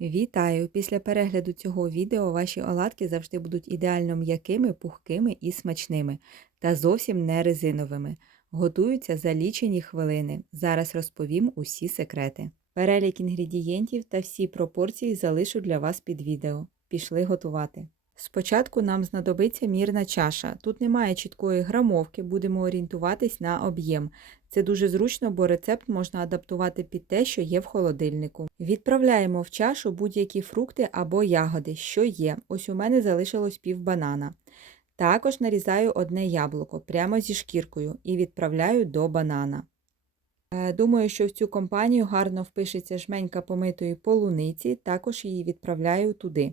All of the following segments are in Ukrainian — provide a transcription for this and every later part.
Вітаю! Після перегляду цього відео ваші оладки завжди будуть ідеально м'якими, пухкими і смачними, та зовсім не резиновими. Готуються за лічені хвилини. Зараз розповім усі секрети. Перелік інгредієнтів та всі пропорції залишу для вас під відео. Пішли готувати. Спочатку нам знадобиться мірна чаша. Тут немає чіткої грамовки, будемо орієнтуватись на об'єм. Це дуже зручно, бо рецепт можна адаптувати під те, що є в холодильнику. Відправляємо в чашу будь-які фрукти або ягоди, що є. Ось у мене залишилось пів банана. Також нарізаю одне яблуко прямо зі шкіркою і відправляю до банана. Е, Думаю, що в цю компанію гарно впишеться жменька помитої полуниці, також її відправляю туди.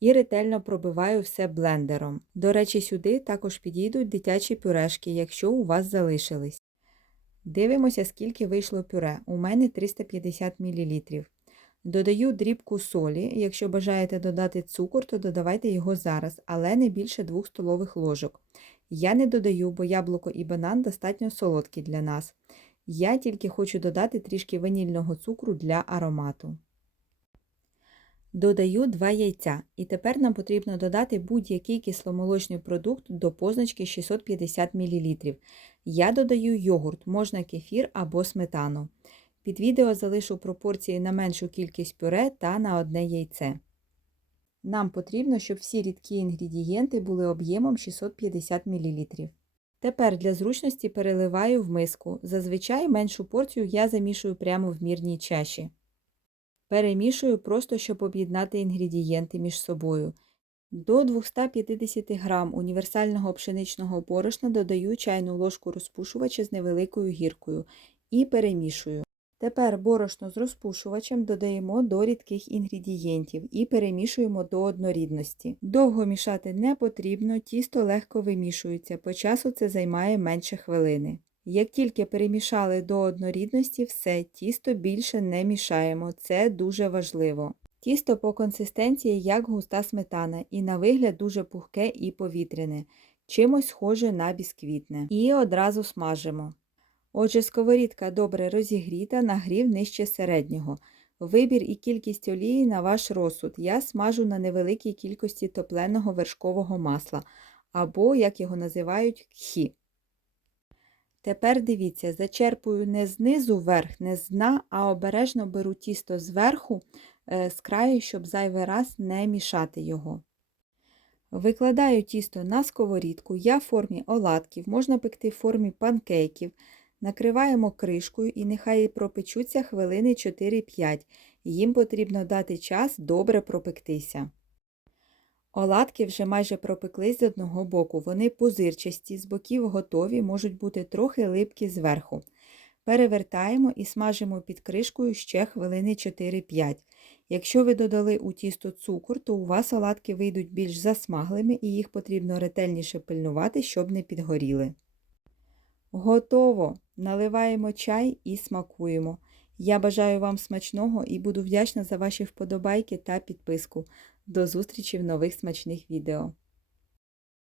І ретельно пробиваю все блендером. До речі, сюди також підійдуть дитячі пюрешки, якщо у вас залишились. Дивимося, скільки вийшло пюре. У мене 350 мл. Додаю дрібку солі. Якщо бажаєте додати цукор, то додавайте його зараз, але не більше 2 столових ложок. Я не додаю, бо яблуко і банан достатньо солодкі для нас. Я тільки хочу додати трішки ванільного цукру для аромату. Додаю 2 яйця. І тепер нам потрібно додати будь-який кисломолочний продукт до позначки 650 мл. Я додаю йогурт, можна кефір або сметану. Під відео залишу пропорції на меншу кількість пюре та на одне яйце. Нам потрібно, щоб всі рідкі інгредієнти були об'ємом 650 мл. Тепер для зручності переливаю в миску. Зазвичай меншу порцію я замішую прямо в мірній чаші. Перемішую просто, щоб об'єднати інгредієнти між собою. До 250 г універсального пшеничного борошна додаю чайну ложку розпушувача з невеликою гіркою і перемішую. Тепер борошно з розпушувачем додаємо до рідких інгредієнтів і перемішуємо до однорідності. Довго мішати не потрібно, тісто легко вимішується, по часу це займає менше хвилини. Як тільки перемішали до однорідності, все, тісто більше не мішаємо, це дуже важливо. Тісто по консистенції як густа сметана і на вигляд дуже пухке і повітряне, чимось схоже на бісквітне. І одразу смажимо. Отже, сковорідка добре розігріта, нагрів нижче середнього. Вибір і кількість олії на ваш розсуд. Я смажу на невеликій кількості топленого вершкового масла, або, як його називають, кхі. Тепер дивіться, зачерпую не знизу вверх, не з дна, а обережно беру тісто зверху, е, з краю, щоб зайвий раз не мішати його. Викладаю тісто на сковорідку, я в формі оладків, можна пекти в формі панкейків. Накриваємо кришкою і нехай пропечуться хвилини 4-5. Їм потрібно дати час добре пропектися. Оладки вже майже пропеклись з одного боку. Вони пузирчасті, з боків готові, можуть бути трохи липкі зверху. Перевертаємо і смажимо під кришкою ще хвилини 4-5. Якщо ви додали у тісто цукор, то у вас оладки вийдуть більш засмаглими і їх потрібно ретельніше пильнувати, щоб не підгоріли. Готово! Наливаємо чай і смакуємо. Я бажаю вам смачного і буду вдячна за ваші вподобайки та підписку. До зустрічі в нових смачних відео.